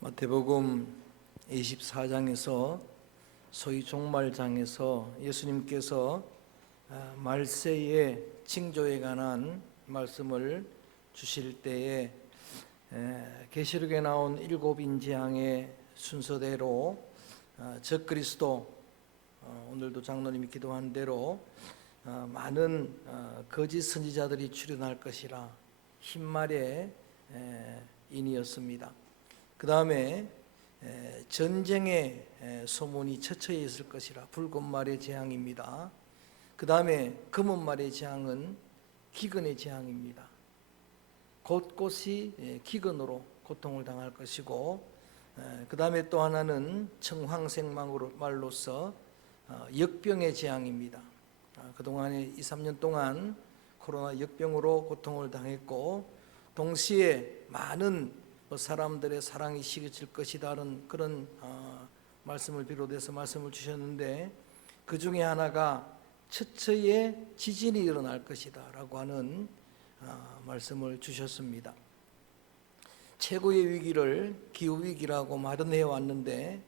마태복음 24장에서 소위 종말장에서 예수님께서 말세의 징조에 관한 말씀을 주실 때에 계시록에 나온 일곱 인재양의 순서대로 적그리스도, 오늘도 장로님이 기도한 대로 많은 거짓 선지자들이 출현할 것이라 흰말의 인이었습니다. 그 다음에 전쟁의 소문이 처처에 있을 것이라 붉은 말의 재앙입니다. 그 다음에 검은 말의 재앙은 기근의 재앙입니다. 곳곳이 기근으로 고통을 당할 것이고, 그 다음에 또 하나는 청황색말로서 역병의 재앙입니다. 그동안에 2-3년 동안 코로나 역병으로 고통을 당했고, 동시에 많은 사람들의 사랑이 식어질 것이라는 그런 말씀을 비롯해서 말씀을 주셨는데, 그 중에 하나가 처처에 지진이 일어날 것이다 라고 하는 말씀을 주셨습니다. 최고의 위기를 기후위기라고 말은 해왔는데,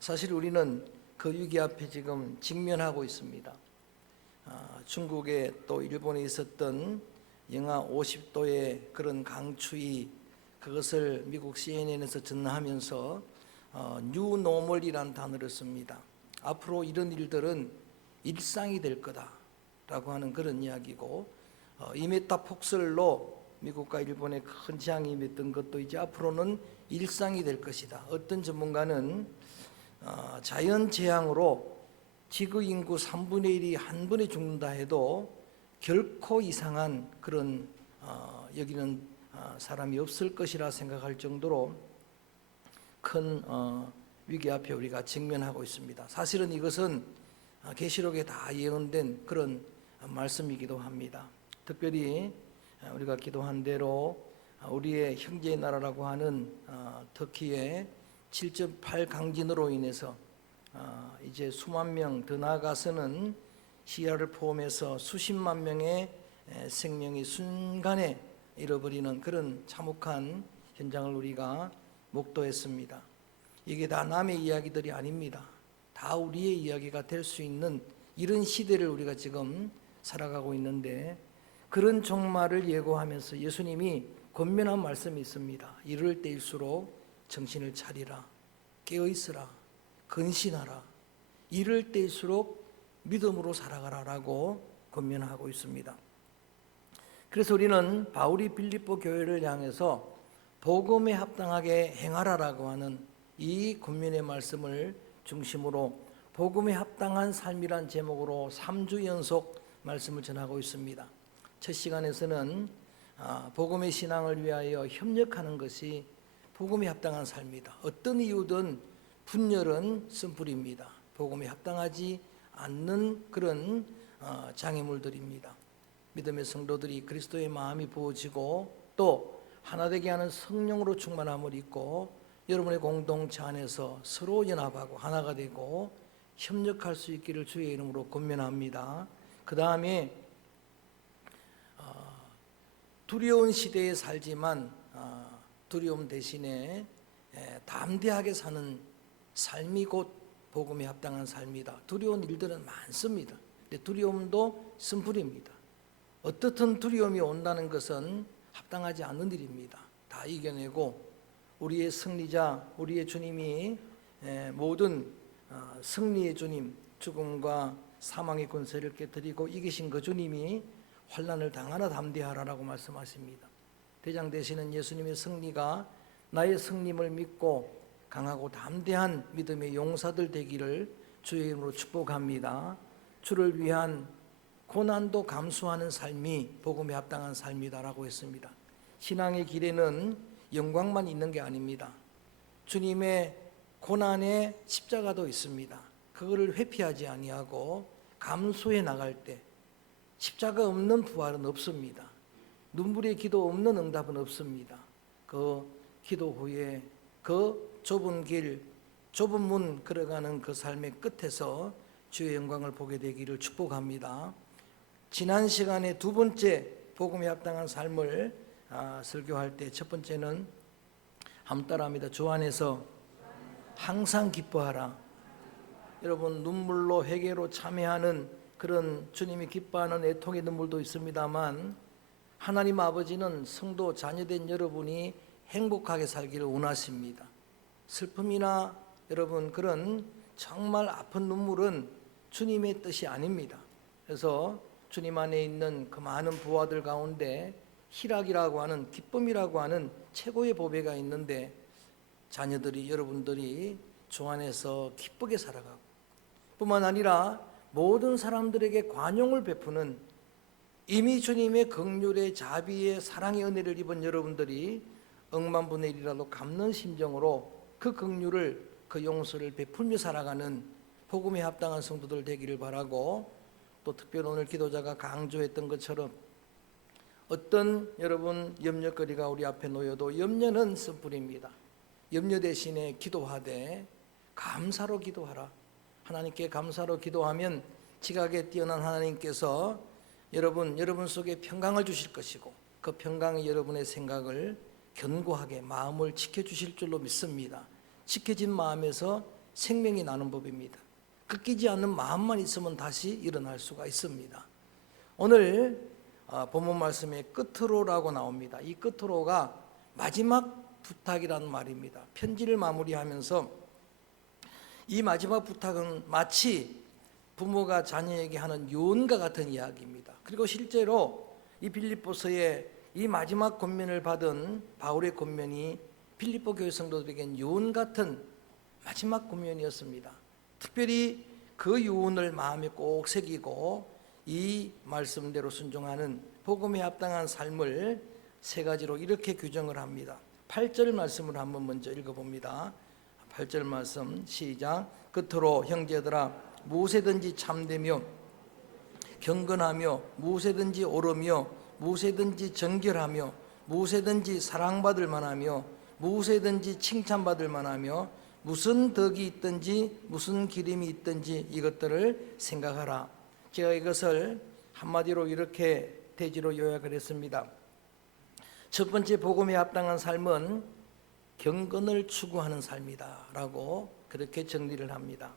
사실 우리는 그 위기 앞에 지금 직면하고 있습니다. 중국에 또 일본에 있었던 영하 50도의 그런 강추위, 그것을 미국 CNN에서 전하면서 뉴노멀이라는 단어를 씁니다. 앞으로 이런 일들은 일상이 될 거다라고 하는 그런 이야기고, 이메타 폭설로 미국과 일본에 큰 재앙이 임했던 것도 이제 앞으로는 일상이 될 것이다. 어떤 전문가는 자연 재앙으로 지구 인구 3분의 1이 한 번에 죽는다 해도 결코 이상한 그런 여기는 사람이 없을 것이라 생각할 정도로 큰 위기 앞에 우리가 직면하고 있습니다. 사실은 이것은 계시록에 다 예언된 그런 말씀이기도 합니다. 특별히 우리가 기도한 대로 우리의 형제의 나라라고 하는 터키의 7.8 강진으로 인해서 이제 수만 명, 더 나아가서는 시야를 포함해서 수십만 명의 생명이 순간에 잃어버리는 그런 참혹한 현장을 우리가 목도했습니다. 이게 다 남의 이야기들이 아닙니다. 다 우리의 이야기가 될 수 있는 이런 시대를 우리가 지금 살아가고 있는데, 그런 종말을 예고하면서 예수님이 권면한 말씀이 있습니다. 이럴 때일수록 정신을 차리라, 깨어있으라, 근신하라, 이럴 때일수록 믿음으로 살아가라 라고 권면하고 있습니다. 그래서 우리는 바울이 빌립보 교회를 향해서 복음에 합당하게 행하라라고 하는 이 권면의 말씀을 중심으로 복음에 합당한 삶이란 제목으로 3주 연속 말씀을 전하고 있습니다. 첫 시간에서는 복음의 신앙을 위하여 협력하는 것이 복음에 합당한 삶이다. 어떤 이유든 분열은 쓴뿌리입니다. 복음에 합당하지 않는 그런 장애물들입니다. 믿음의 성도들이 그리스도의 마음이 부어지고 또 하나 되게 하는 성령으로 충만함을 입고 여러분의 공동체 안에서 서로 연합하고 하나가 되고 협력할 수 있기를 주의 이름으로 권면합니다. 그 다음에 두려운 시대에 살지만 두려움 대신에 담대하게 사는 삶이 곧 복음에 합당한 삶이다. 두려운 일들은 많습니다. 근데 두려움도 쓴뿌리입니다. 어떻든 두려움이 온다는 것은 합당하지 않는 일입니다. 다 이겨내고 우리의 승리자, 우리의 주님이 모든 승리의 주님, 죽음과 사망의 권세를 깨뜨리고 이기신 그 주님이 환난을 당하나 담대하라라고 말씀하십니다. 대장 되시는 예수님의 승리가 나의 승림을 믿고 강하고 담대한 믿음의 용사들 되기를 주의 이름으로 축복합니다. 주를 위한 고난도 감수하는 삶이 복음에 합당한 삶이다라고 했습니다. 신앙의 길에는 영광만 있는 게 아닙니다. 주님의 고난의 십자가도 있습니다. 그거를 회피하지 아니하고 감수해 나갈 때 십자가 없는 부활은 없습니다. 눈물의 기도 없는 응답은 없습니다. 그 기도 후에 그 좁은 길, 좁은 문 걸어가는 그 삶의 끝에서 주의 영광을 보게 되기를 축복합니다. 지난 시간에 두 번째 복음에 합당한 삶을 설교할 때 첫 번째는 한번 따라합니다. 주 안에서 항상 기뻐하라. 여러분, 눈물로 회개로 참여하는 그런 주님이 기뻐하는 애통의 눈물도 있습니다만, 하나님 아버지는 성도 자녀된 여러분이 행복하게 살기를 원하십니다. 슬픔이나 여러분 그런 정말 아픈 눈물은 주님의 뜻이 아닙니다. 그래서 주님 안에 있는 그 많은 부하들 가운데 희락이라고 하는, 기쁨이라고 하는 최고의 보배가 있는데, 자녀들이, 여러분들이 주 안에서 기쁘게 살아가고, 뿐만 아니라 모든 사람들에게 관용을 베푸는, 이미 주님의 긍휼의 자비의 사랑의 은혜를 입은 여러분들이 억만분의 1이라도 갚는 심정으로 그 긍휼을, 그 용서를 베풀며 살아가는 복음에 합당한 성도들 되기를 바라고, 또 특별히 오늘 기도자가 강조했던 것처럼 어떤 여러분 염려거리가 우리 앞에 놓여도 염려는 쓴뿌리입니다. 염려 대신에 기도하되 감사로 기도하라. 하나님께 감사로 기도하면 지각에 뛰어난 하나님께서 여러분 속에 평강을 주실 것이고, 그 평강이 여러분의 생각을 견고하게, 마음을 지켜주실 줄로 믿습니다. 지켜진 마음에서 생명이 나는 법입니다. 꺾이지 않는 마음만 있으면 다시 일어날 수가 있습니다. 오늘 본문 말씀의 끝으로라고 나옵니다. 이 끝으로가 마지막 부탁이라는 말입니다. 편지를 마무리하면서 이 마지막 부탁은 마치 부모가 자녀에게 하는 유언과 같은 이야기입니다. 그리고 실제로 이 빌립보서의 이 마지막 권면을 받은 바울의 권면이 빌립보 교회 성도들에겐 유언 같은 마지막 권면이었습니다. 특별히 그 유언을 마음에 꼭 새기고 이 말씀대로 순종하는 복음에 합당한 삶을 세 가지로 이렇게 규정을 합니다. 8절 말씀을 한번 먼저 읽어봅니다. 8절 말씀 시작. 끝으로 형제들아, 무엇에든지 참되며 경건하며 무엇에든지 옳으며 무엇에든지 정결하며 무엇에든지 사랑받을 만하며 무엇에든지 칭찬받을 만하며 무슨 덕이 있든지 무슨 기림이 있든지 이것들을 생각하라. 제가 이것을 한마디로 이렇게 대지로 요약을 했습니다. 첫 번째 복음에 합당한 삶은 경건을 추구하는 삶이다 라고 그렇게 정리를 합니다.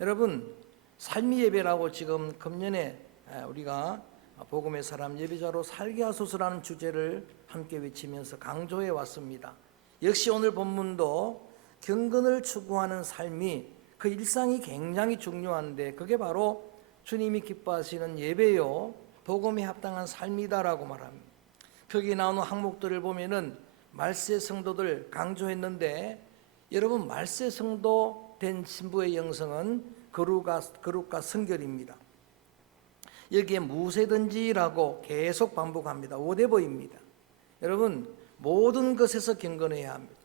여러분, 삶의 예배라고 지금 금년에 우리가 복음의 사람 예배자로 살게 하소서라는 주제를 함께 외치면서 강조해 왔습니다. 역시 오늘 본문도 경건을 추구하는 삶이, 그 일상이 굉장히 중요한데 그게 바로 주님이 기뻐하시는 예배요 복음에 합당한 삶이다라고 말합니다. 거기에 나오는 항목들을 보면은 말세 성도들 강조했는데, 여러분 말세 성도 된 신부의 영성은 거룩과 성결입니다. 여기에 무엇이든지라고 계속 반복합니다. 오대보입니다. 여러분 모든 것에서 경건해야 합니다.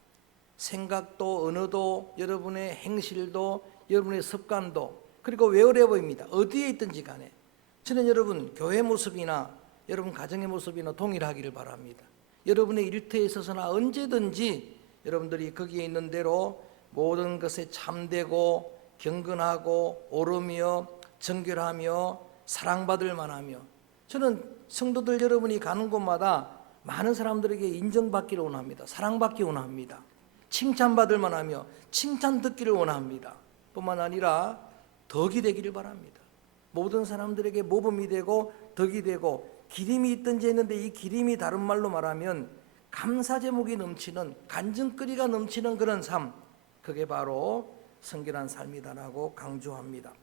생각도, 언어도, 여러분의 행실도, 여러분의 습관도, 그리고 왜 어려 보입니다. 어디에 있든지 간에 저는 여러분 교회 모습이나 여러분 가정의 모습이나 동일하기를 바랍니다. 여러분의 일터에 있어서나 언제든지 여러분들이 거기에 있는 대로 모든 것에 참되고 경건하고 옳으며 정결하며 사랑받을 만하며, 저는 성도들 여러분이 가는 곳마다 많은 사람들에게 인정받기를 원합니다. 사랑받기 원합니다. 칭찬받을 만하며 칭찬 듣기를 원합니다. 뿐만 아니라 덕이 되기를 바랍니다. 모든 사람들에게 모범이 되고 덕이 되고 기림이 있든지 했는데, 이 기림이 다른 말로 말하면 감사 제목이 넘치는, 간증거리가 넘치는 그런 삶, 그게 바로 성결한 삶이다라고 강조합니다.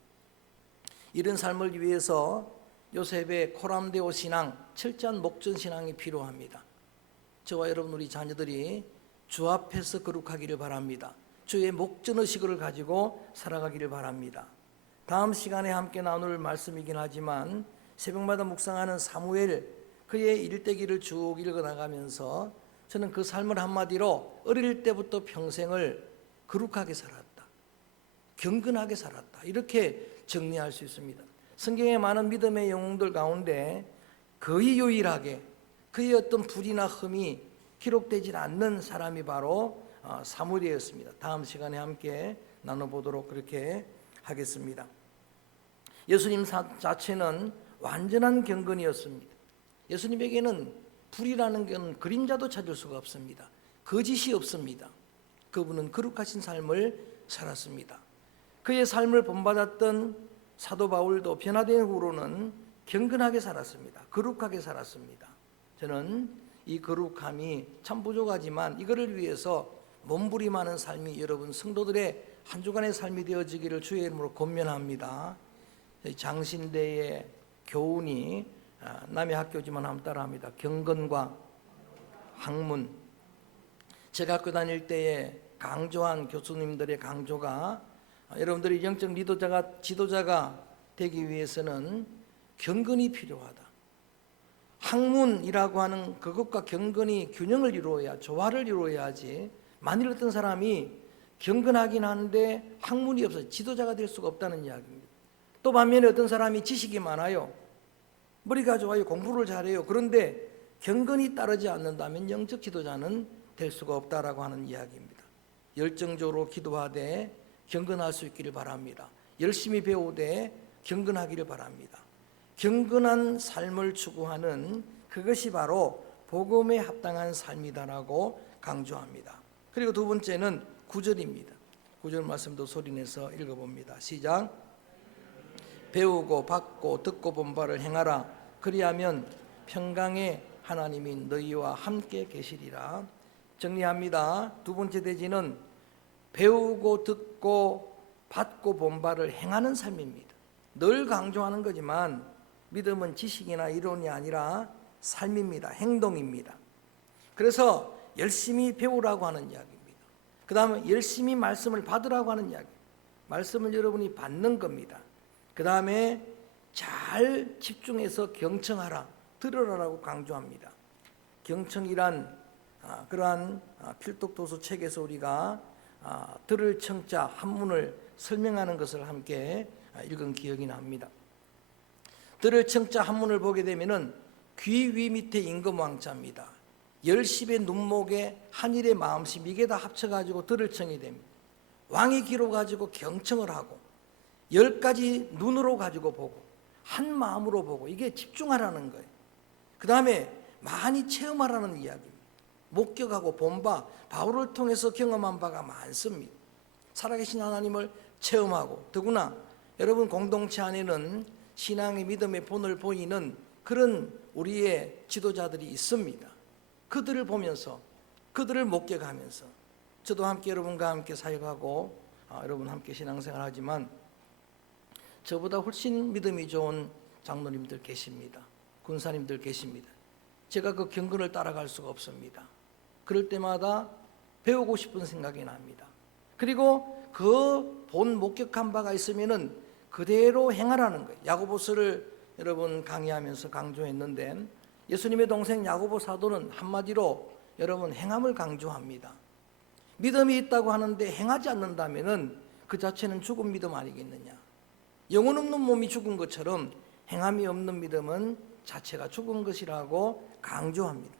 이런 삶을 위해서 요셉의 코람데오 신앙, 철저한 목전 신앙이 필요합니다. 저와 여러분 우리 자녀들이 주 앞에서 거룩하기를 바랍니다. 주의 목전의식을 가지고 살아가기를 바랍니다. 다음 시간에 함께 나눌 말씀이긴 하지만 새벽마다 묵상하는 사무엘, 그의 일대기를 쭉 읽어나가면서 저는 그 삶을 한마디로 어릴 때부터 평생을 거룩하게 살았다, 경건하게 살았다, 이렇게 정리할 수 있습니다. 성경에 많은 믿음의 영웅들 가운데 거의 유일하게 그의 어떤 불이나 흠이 기록되지 않는 사람이 바로 사무엘이었습니다. 다음 시간에 함께 나눠보도록 그렇게 하겠습니다. 예수님 자체는 완전한 경건이었습니다. 예수님에게는 불이라는 건 그림자도 찾을 수가 없습니다. 거짓이 없습니다. 그분은 거룩하신 삶을 살았습니다. 그의 삶을 본받았던 사도 바울도 변화된 후로는 경건하게 살았습니다. 거룩하게 살았습니다. 저는 이 거룩함이 참 부족하지만 이거를 위해서 몸부림하는 삶이 여러분 성도들의 한 주간의 삶이 되어지기를 주의 이름으로 권면합니다. 장신대의 교훈이 남의 학교지만 한번 따라합니다. 경건과 학문. 제가 학교 다닐 때에 강조한 교수님들의 강조가 여러분들이 영적 지도자가 되기 위해서는 경건이 필요하다. 학문이라고 하는 그것과 경건이 균형을 이루어야, 조화를 이루어야지. 만일 어떤 사람이 경건하긴 한데 학문이 없어 지도자가 될 수가 없다는 이야기입니다. 또 반면에 어떤 사람이 지식이 많아요. 머리가 좋아요. 공부를 잘해요. 그런데 경건이 따르지 않는다면 영적 지도자는 될 수가 없다라고 하는 이야기입니다. 열정적으로 기도하되 경건할 수 있기를 바랍니다. 열심히 배우되 경건하기를 바랍니다. 경건한 삶을 추구하는 그것이 바로 복음에 합당한 삶이다라고 강조합니다. 그리고 두 번째는 9절입니다. 9절 말씀도 소리내서 읽어봅니다. 시작. 배우고 받고 듣고 본 바를 행하라. 그리하면 평강의 하나님이 너희와 함께 계시리라. 정리합니다. 두 번째 대지는 배우고 듣고 받고 본 바를 행하는 삶입니다. 늘 강조하는 거지만 믿음은 지식이나 이론이 아니라 삶입니다. 행동입니다. 그래서 열심히 배우라고 하는 이야기입니다. 그 다음에 열심히 말씀을 받으라고 하는 이야기. 말씀을 여러분이 받는 겁니다. 그 다음에 잘 집중해서 경청하라, 들으라라고 강조합니다. 경청이란 그러한 필독도서 책에서 우리가 들을 청자 한문을 설명하는 것을 함께 읽은 기억이 납니다. 들을 청자 한문을 보게 되면은 귀 위 밑에 임금왕자입니다. 10의 눈목에 한일의 마음심 이게 다 합쳐가지고 들을 청이 됩니다. 왕이 귀로 가지고 경청을 하고 10가지 눈으로 가지고 보고 한 마음으로 보고 이게 집중하라는 거예요. 그 다음에 많이 체험하라는 이야기입니다. 목격하고 본 바, 바울을 통해서 경험한 바가 많습니다. 살아계신 하나님을 체험하고 더구나 여러분 공동체 안에는 신앙의 믿음의 본을 보이는 그런 우리의 지도자들이 있습니다. 그들을 보면서 그들을 목격하면서 저도 함께 여러분과 함께 사역하고 여러분 함께 신앙생활 하지만 저보다 훨씬 믿음이 좋은 장로님들 계십니다. 군사님들 계십니다. 제가 그 경건을 따라갈 수가 없습니다. 그럴 때마다 배우고 싶은 생각이 납니다. 그리고 그 본 목격한 바가 있으면은 그대로 행하라는 거예요. 야고보서를 여러분 강의하면서 강조했는데 예수님의 동생 야고보 사도는 한마디로 여러분 행함을 강조합니다. 믿음이 있다고 하는데 행하지 않는다면은 그 자체는 죽은 믿음 아니겠느냐. 영혼 없는 몸이 죽은 것처럼 행함이 없는 믿음은 자체가 죽은 것이라고 강조합니다.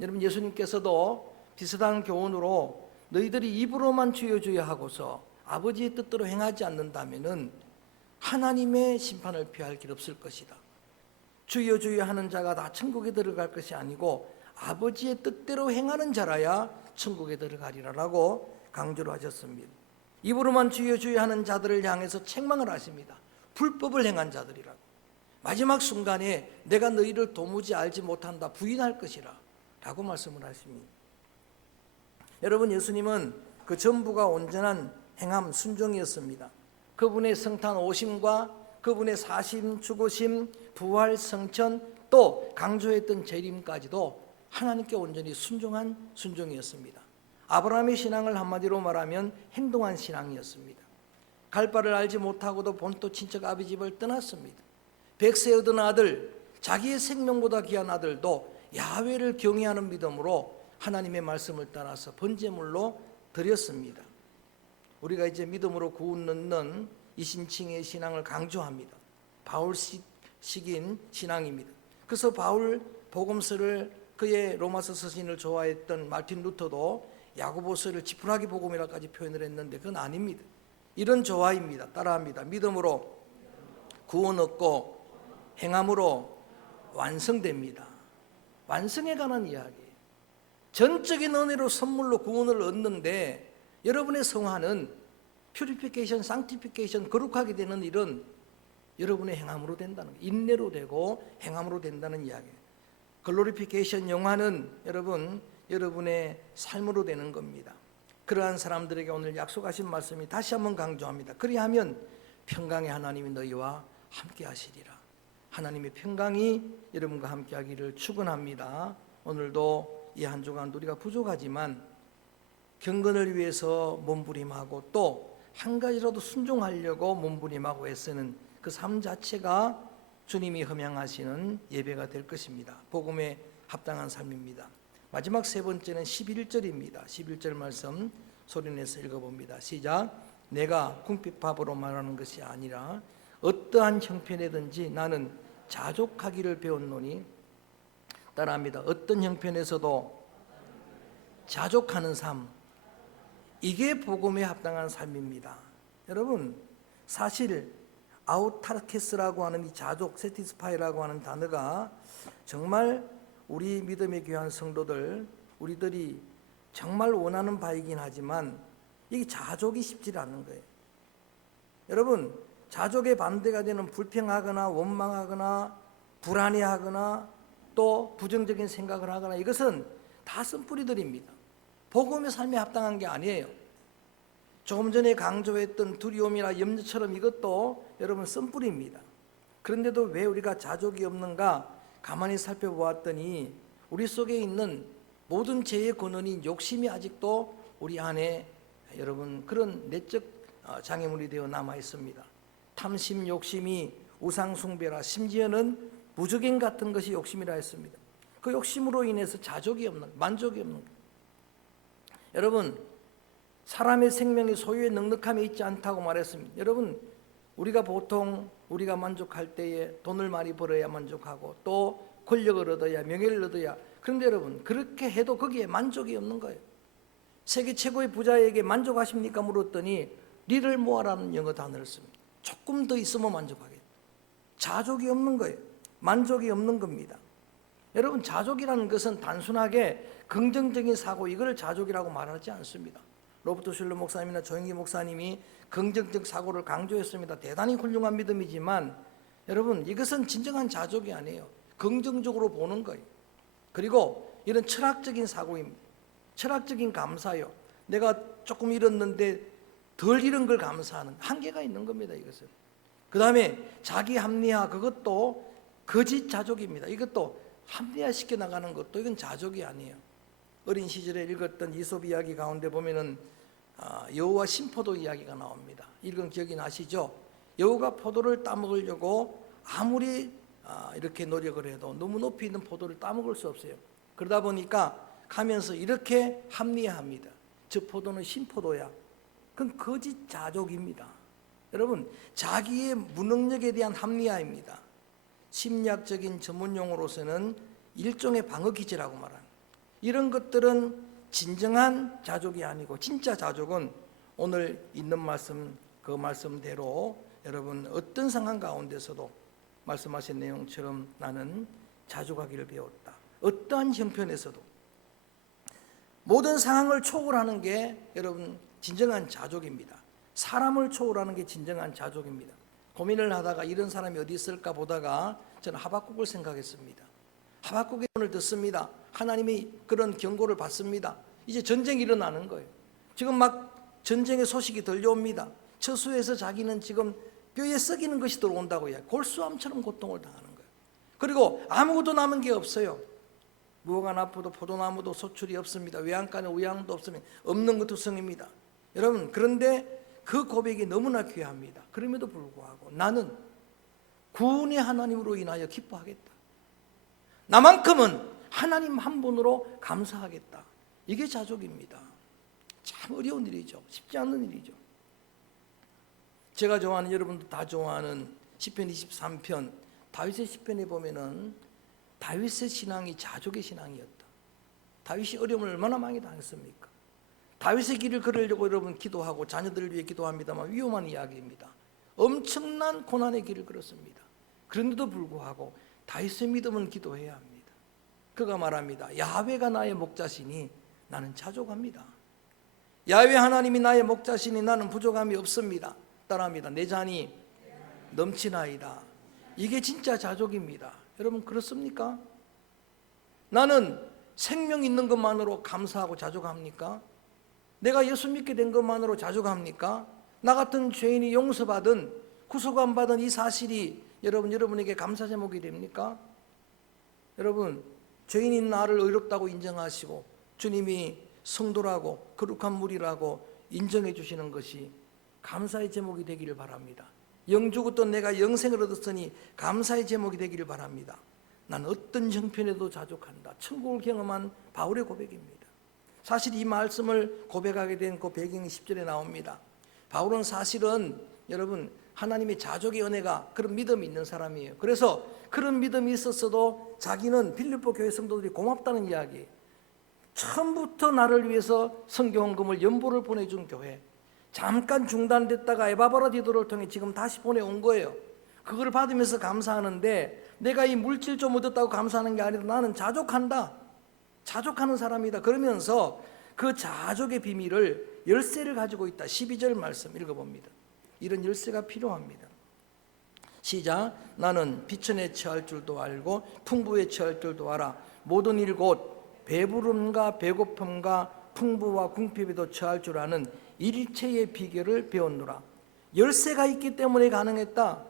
여러분 예수님께서도 비슷한 교훈으로 너희들이 입으로만 주여 주여 하고서 아버지의 뜻대로 행하지 않는다면은 하나님의 심판을 피할 길 없을 것이다. 주여 주여 하는 자가 다 천국에 들어갈 것이 아니고 아버지의 뜻대로 행하는 자라야 천국에 들어가리라라고 강조를 하셨습니다. 입으로만 주여 주여 하는 자들을 향해서 책망을 하십니다. 불법을 행한 자들이라고. 마지막 순간에 내가 너희를 도무지 알지 못한다 부인할 것이라 라고 말씀을 하십니다. 여러분 예수님은 그 전부가 온전한 행함 순종이었습니다. 그분의 성탄 오심과 그분의 사심, 죽으심, 부활, 성천 또 강조했던 재림까지도 하나님께 온전히 순종한 순종이었습니다. 아브라함의 신앙을 한마디로 말하면 행동한 신앙이었습니다. 갈 바를 알지 못하고도 본토 친척 아비 집을 떠났습니다. 백세 얻은 아들, 자기의 생명보다 귀한 아들도 야훼를 경외하는 믿음으로 하나님의 말씀을 따라서 번제물로 드렸습니다. 우리가 이제 믿음으로 구원 얻는 이신칭의 신앙을 강조합니다. 바울식인 신앙입니다. 그래서 바울 복음서를 그의 로마서 서신을 좋아했던 마틴 루터도 야고보서를 지푸라기 복음이라까지 표현을 했는데 그건 아닙니다. 이런 조화입니다. 따라합니다. 믿음으로 구원 얻고 행함으로 완성됩니다. 완성에 관한 이야기. 전적인 은혜로 선물로 구원을 얻는데 여러분의 성화는 퓨리피케이션, 상티피케이션, 거룩하게 되는 일은 여러분의 행함으로 된다는 거예요. 인내로 되고 행함으로 된다는 이야기예요. 글로리피케이션, 영화는 여러분의 삶으로 되는 겁니다. 그러한 사람들에게 오늘 약속하신 말씀이 다시 한번 강조합니다. 그리하면 평강의 하나님이 너희와 함께 하시리라. 하나님의 평강이 여러분과 함께 하기를 축원합니다. 오늘도 이 한 주간 우리가 부족하지만 경건을 위해서 몸부림하고 또 한 가지라도 순종하려고 몸부림하고 애쓰는 그 삶 자체가 주님이 흠양하시는 예배가 될 것입니다. 복음에 합당한 삶입니다. 마지막 세 번째는 11절입니다. 11절 말씀 소리내서 읽어봅니다. 시작. 내가 궁핍함으로 말하는 것이 아니라 어떠한 형편이든지 나는 자족하기를 배웠노니, 따라합니다. 어떤 형편에서도 자족하는 삶, 이게 복음에 합당한 삶입니다. 여러분, 사실 아우타르케스라고 하는 이 자족, 세티스파이라고 하는 단어가 정말 우리 믿음의 귀한 성도들, 우리들이 정말 원하는 바이긴 하지만 이게 자족이 쉽지 않은 거예요. 여러분, 자족의 반대가 되는 불평하거나 원망하거나 불안해하거나 또 부정적인 생각을 하거나, 이것은 다 쓴뿌리들입니다. 복음의 삶에 합당한 게 아니에요. 조금 전에 강조했던 두려움이나 염려처럼 이것도 여러분 쓴뿌리입니다. 그런데도 왜 우리가 자족이 없는가 가만히 살펴보았더니 우리 속에 있는 모든 죄의 근원인 욕심이 아직도 우리 안에 여러분 그런 내적 장애물이 되어 남아 있습니다. 탐심, 욕심이 우상숭배라, 심지어는 무적행 같은 것이 욕심이라 했습니다. 그 욕심으로 인해서 자족이 없는, 만족이 없는 거예요. 여러분, 사람의 생명이 소유의 넉넉함에 있지 않다고 말했습니다. 여러분, 우리가 보통 우리가 만족할 때에 돈을 많이 벌어야 만족하고 또 권력을 얻어야, 명예를 얻어야, 그런데 여러분 그렇게 해도 거기에 만족이 없는 거예요. 세계 최고의 부자에게 만족하십니까 물었더니 리를 모아라는 영어 단어를 씁니다. 조금 더 있으면 만족하겠다. 자족이 없는 거예요. 만족이 없는 겁니다. 여러분, 자족이라는 것은 단순하게 긍정적인 사고, 이걸 자족이라고 말하지 않습니다. 로버트 슐러 목사님이나 조영기 목사님이 긍정적 사고를 강조했습니다. 대단히 훌륭한 믿음이지만 여러분, 이것은 진정한 자족이 아니에요. 긍정적으로 보는 거예요. 그리고 이런 철학적인 사고입니다. 철학적인 감사요. 내가 조금 잃었는데 덜 잃은 걸 감사하는 한계가 있는 겁니다. 이것은. 그 다음에 자기 합리화, 그것도 거짓 자족입니다. 이것도 합리화시켜 나가는 것도 이건 자족이 아니에요. 어린 시절에 읽었던 이솝 이야기 가운데 보면은 여우와 신포도 이야기가 나옵니다. 읽은 기억이 나시죠? 여우가 포도를 따먹으려고 아무리 이렇게 노력을 해도 너무 높이 있는 포도를 따먹을 수 없어요. 그러다 보니까 가면서 이렇게 합리화합니다. 저 포도는 신포도야. 그건 거짓 자족입니다. 여러분, 자기의 무능력에 대한 합리화입니다. 심리학적인 전문용어로서는 일종의 방어 기제라고 말합니다. 이런 것들은 진정한 자족이 아니고, 진짜 자족은 오늘 있는 말씀, 그 말씀대로 여러분 어떤 상황 가운데서도 말씀하신 내용처럼 나는 자족하기를 배웠다. 어떠한 형편에서도 모든 상황을 초월하는 게 여러분 진정한 자족입니다. 사람을 초월하는 게 진정한 자족입니다. 고민을 하다가 이런 사람이 어디 있을까 보다가 저는 하박국을 생각했습니다. 하박국의 본을 듣습니다. 하나님이 그런 경고를 받습니다. 이제 전쟁이 일어나는 거예요. 지금 막 전쟁의 소식이 들려옵니다. 처수에서 자기는 지금 뼈에 썩이는 것이 들어온다고 해요. 골수암처럼 고통을 당하는 거예요. 그리고 아무것도 남은 게 없어요. 무화과 나무도 포도나무도 소출이 없습니다. 외양간에 우양도 없습니다. 없는 것도 성입니다. 여러분, 그런데 그 고백이 너무나 귀합니다. 그럼에도 불구하고 나는 구원의 하나님으로 인하여 기뻐하겠다. 나만큼은 하나님 한 분으로 감사하겠다. 이게 자족입니다. 참 어려운 일이죠. 쉽지 않은 일이죠. 제가 좋아하는, 여러분도 다 좋아하는 시편 23편 다윗의 시편에 보면은 다윗의 신앙이 자족의 신앙이었다. 다윗이 어려움을 얼마나 많이 당했습니까? 다윗의 길을 걸으려고 여러분 기도하고 자녀들을 위해 기도합니다만 위험한 이야기입니다. 엄청난 고난의 길을 걸었습니다. 그런데도 불구하고 다윗의 믿음은 기도해야 합니다. 그가 말합니다. 야훼가 나의 목자시니 나는 자족합니다. 야훼 하나님이 나의 목자시니 나는 부족함이 없습니다. 따라합니다. 내 잔이 넘치나이다. 이게 진짜 자족입니다. 여러분 그렇습니까? 나는 생명 있는 것만으로 감사하고 자족합니까? 내가 예수 믿게 된 것만으로 자족합니까? 나 같은 죄인이 용서받은 구속함 받은 이 사실이 여러분에게 감사 제목이 됩니까? 여러분 죄인인 나를 의롭다고 인정하시고 주님이 성도라고 거룩한 무리라고 인정해 주시는 것이 감사의 제목이 되기를 바랍니다. 영죽었던 내가 영생을 얻었으니 감사의 제목이 되기를 바랍니다. 난 어떤 형편에도 자족한다. 천국을 경험한 바울의 고백입니다. 사실 이 말씀을 고백하게 된 그 배경이 10절에 나옵니다. 바울은 사실은 여러분 하나님의 자족의 은혜가 그런 믿음이 있는 사람이에요. 그래서 그런 믿음이 있었어도 자기는 빌립보 교회 성도들이 고맙다는 이야기, 처음부터 나를 위해서 선교헌금을 연보를 보내준 교회, 잠깐 중단됐다가 에바브라 디도를 통해 지금 다시 보내온 거예요. 그걸 받으면서 감사하는데 내가 이 물질 좀 얻었다고 감사하는 게 아니라 나는 자족한다, 자족하는 사람이다. 그러면서 그 자족의 비밀을 열쇠를 가지고 있다. 12절 말씀 읽어봅니다. 이런 열쇠가 필요합니다. 시작. 나는 비천에 처할 줄도 알고 풍부에 처할 줄도 알아. 모든 일 곧 배부름과 배고픔과 풍부와 궁핍에도 처할 줄 아는 일체의 비결을 배웠노라. 열쇠가 있기 때문에 가능했다.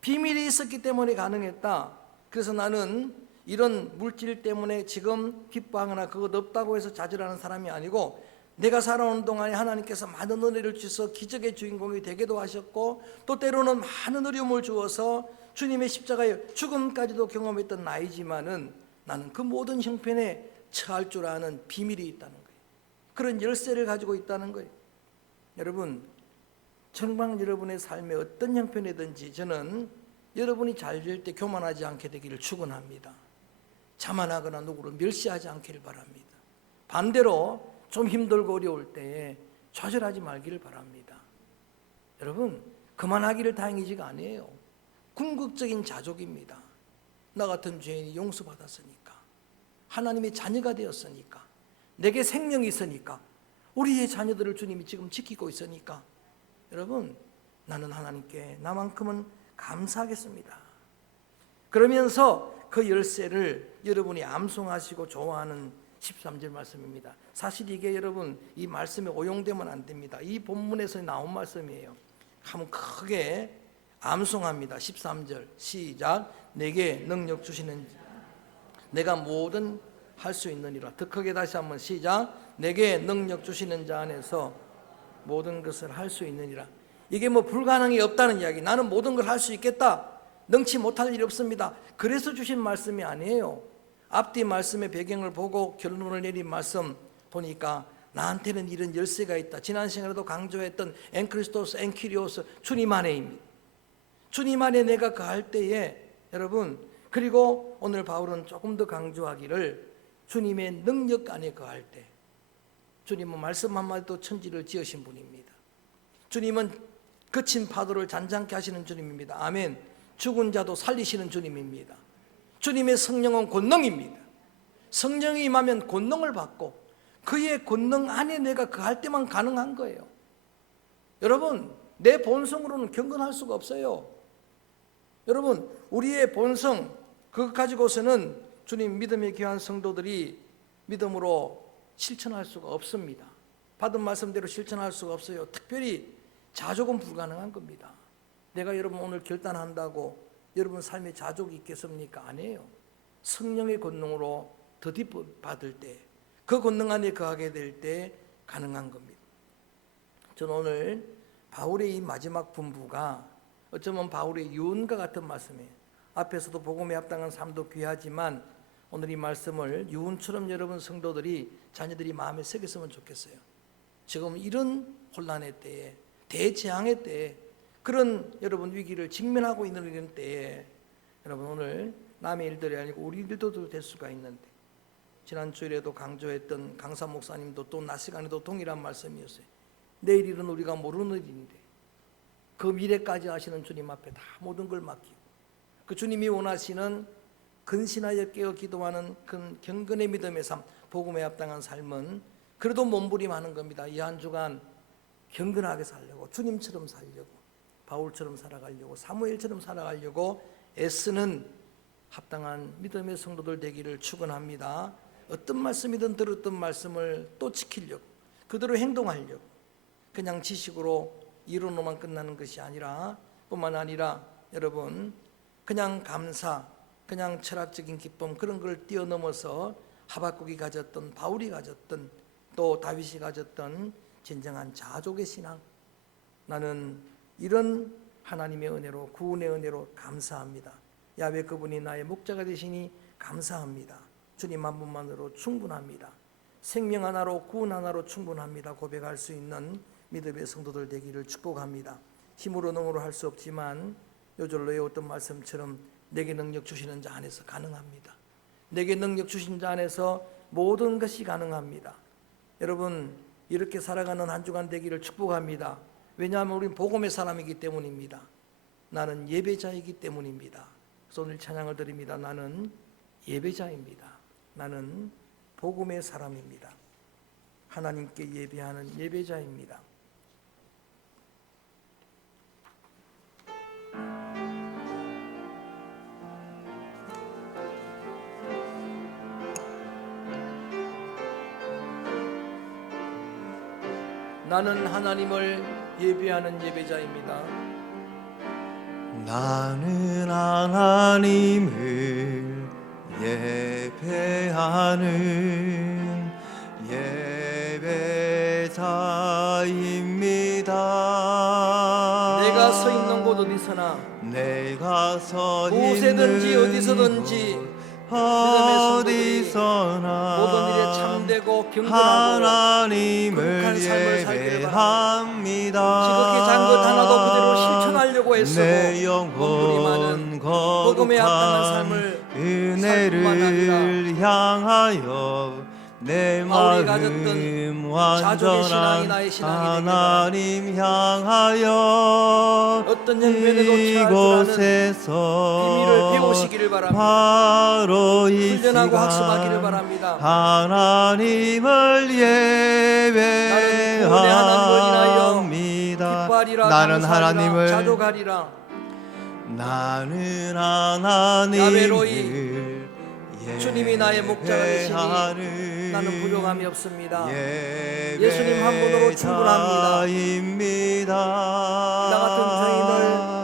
비밀이 있었기 때문에 가능했다. 그래서 나는 이런 물질 때문에 지금 기뻐하거나 그것 없다고 해서 좌절하는 사람이 아니고, 내가 살아오는 동안에 하나님께서 많은 은혜를 주셔서 기적의 주인공이 되기도 하셨고, 또 때로는 많은 어려움을 주어서 주님의 십자가의 죽음까지도 경험했던 나이지만은 나는 그 모든 형편에 처할 줄 아는 비밀이 있다는 거예요. 그런 열쇠를 가지고 있다는 거예요. 여러분, 정말 여러분의 삶의 어떤 형편이든지 저는 여러분이 잘 될 때 교만하지 않게 되기를 축원합니다. 자만하거나 누구를 멸시하지 않기를 바랍니다. 반대로 좀 힘들고 어려울 때에 좌절하지 말기를 바랍니다. 여러분, 그만하기를 다행이지가 아니에요. 궁극적인 자족입니다. 나 같은 죄인이 용서받았으니까, 하나님의 자녀가 되었으니까, 내게 생명이 있으니까, 우리의 자녀들을 주님이 지금 지키고 있으니까, 여러분, 나는 하나님께 나만큼은 감사하겠습니다. 그러면서 그 열쇠를 여러분이 암송하시고 좋아하는 13절 말씀입니다. 사실 이게 여러분 이 말씀에 오용되면 안 됩니다. 이 본문에서 나온 말씀이에요. 한번 크게 암송합니다. 13절 시작. 내게 능력 주시는 내가 뭐든 할 수 있느니라. 더 크게 다시 한번 시작. 내게 능력 주시는 자 안에서 모든 것을 할 수 있느니라. 이게 뭐 불가능이 없다는 이야기, 나는 모든 걸 할 수 있겠다, 능치 못할 일이 없습니다, 그래서 주신 말씀이 아니에요. 앞뒤 말씀의 배경을 보고 결론을 내린 말씀 보니까 나한테는 이런 열쇠가 있다. 지난 시간에도 강조했던 엔크리스토스 엔키리오스, 주님 안에입니다. 주님 안에 내가 거할 때에 여러분, 그리고 오늘 바울은 조금 더 강조하기를 주님의 능력 안에 거할 때, 주님은 말씀 한마디도 천지를 지으신 분입니다. 주님은 거친 파도를 잔잔케 하시는 주님입니다. 아멘. 죽은 자도 살리시는 주님입니다. 주님의 성령은 권능입니다. 성령이 임하면 권능을 받고 그의 권능 안에 내가 거할 때만 가능한 거예요. 여러분, 내 본성으로는 경건할 수가 없어요. 여러분, 우리의 본성 그것 가지고서는 주님 믿음의 귀한 성도들이 믿음으로 실천할 수가 없습니다. 받은 말씀대로 실천할 수가 없어요. 특별히 자족은 불가능한 겁니다. 내가 여러분 오늘 결단한다고 여러분 삶에 자족이 있겠습니까? 아니에요. 성령의 권능으로 더디 받을 때, 그 권능 안에 거하게 될 때 가능한 겁니다. 저는 오늘 바울의 이 마지막 분부가 어쩌면 바울의 유언과 같은 말씀이에요. 앞에서도 복음에 합당한 삶도 귀하지만 오늘 이 말씀을 유언처럼 여러분 성도들이, 자녀들이 마음에 새겼으면 좋겠어요. 지금 이런 혼란의 때에, 대재앙의 때에, 그런 여러분 위기를 직면하고 있는 이런 때에 여러분 오늘 남의 일들이 아니고 우리 일들도 될 수가 있는데, 지난 주일에도 강조했던 강사 목사님도 또 낮 시간에도 동일한 말씀이었어요. 내일 일은 우리가 모르는 일인데 그 미래까지 하시는 주님 앞에 다 모든 걸 맡기고 그 주님이 원하시는 근신하여 깨어 기도하는 그 경건의 믿음의 삶, 복음에 합당한 삶은 그래도 몸부림하는 겁니다. 이 한 주간 경건하게 살려고, 주님처럼 살려고, 바울처럼 살아가려고, 사무엘처럼 살아가려고 애쓰는 합당한 믿음의 성도들 되기를 축원합니다. 어떤 말씀이든 들었던 말씀을 또 지키려고, 그대로 행동하려고, 그냥 지식으로 이론으로만 끝나는 것이 아니라, 뿐만 아니라 여러분 그냥 감사, 그냥 철학적인 기쁨, 그런 걸 뛰어넘어서 하박국이 가졌던, 바울이 가졌던, 또 다윗이 가졌던 진정한 자족의 신앙, 나는 이런 하나님의 은혜로, 구원의 은혜로 감사합니다. 야훼 그분이 나의 목자가 되시니 감사합니다. 주님 한 분만으로 충분합니다. 생명 하나로, 구원 하나로 충분합니다. 고백할 수 있는 믿음의 성도들 되기를 축복합니다. 힘으로 능으로 할 수 없지만 요절로의 어떤 말씀처럼 내게 능력 주시는 자 안에서 가능합니다. 내게 능력 주신 자 안에서 모든 것이 가능합니다. 여러분 이렇게 살아가는 한 주간 되기를 축복합니다. 왜냐하면 우리는 복음의 사람이기 때문입니다. 나는 예배자이기 때문입니다. 그래서 오늘 찬양을 드립니다. 나는 예배자입니다. 나는 복음의 사람입니다. 하나님께 예배하는 예배자입니다. 나는 하나님을 예배하는 예배자입니다. 나는 하나님을 예배하는 예배자입니다. 내가 서 있는 곳 어디서나, 내가 서 무엇에든지 있는 어디서든지 어디서나 모든 일에 참되고 경건하고 하나님을 거룩한 삶을 살기를 예배합니다. 지극히 잔 것 하나도 그대로 실천하려고 내 애쓰고 영혼 복음에 합당한 거룩한 삶을 은혜를 향하여 내 바울이 마음 자족의 신앙이 완전한 나의 신앙이 하나님 향하여 어떤 형편에도 취할 줄 아는 이곳에서 비밀을 배우시기를 바랍니다. 바로 이 훈련하고 학습하기를 시간 바랍니다. 하나님을 예배합니다. 기뻐하리라, 나는 감사하리라, 하나님을 자족하리라. 나는 하나님을 주님이 나의 목자가 되시니 나는 부족함이 없습니다. 예수님 한 분으로 충분합니다. 나 같은 죄인을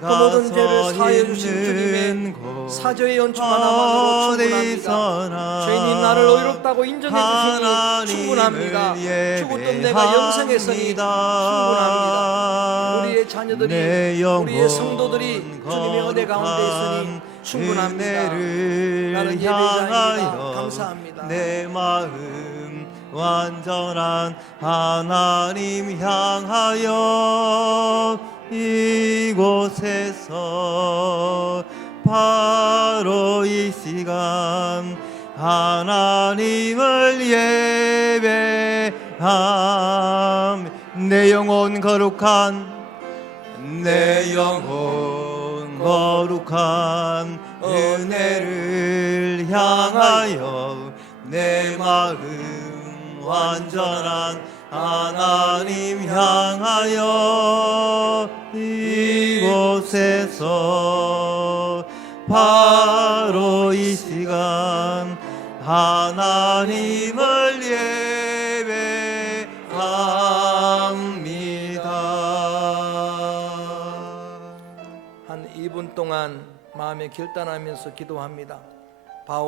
그 모든 죄를 사하여 주신 주님의 사죄의 연축 하나만으로 충분합니다. 죄인인 나를 의롭다고 인정해 주시니 충분합니다. 죽었던 내가 영생했으니 충분합니다. 우리의 자녀들이, 우리의 성도들이 주님의 은혜 가운데 있으니 충분합니다. 나는 예배자입니다. 감사합니다. 내 마음 완전한 하나님 향하여 이곳에서 바로 이 시간 하나님을 예배함. 내 영혼 거룩한 은혜를 향하여 내 마음 완전한 하나님 향하여 이곳에서 바로 이 시간 하나님을 예배합니다. 한 2분 동안 마음에 결단하면서 기도합니다.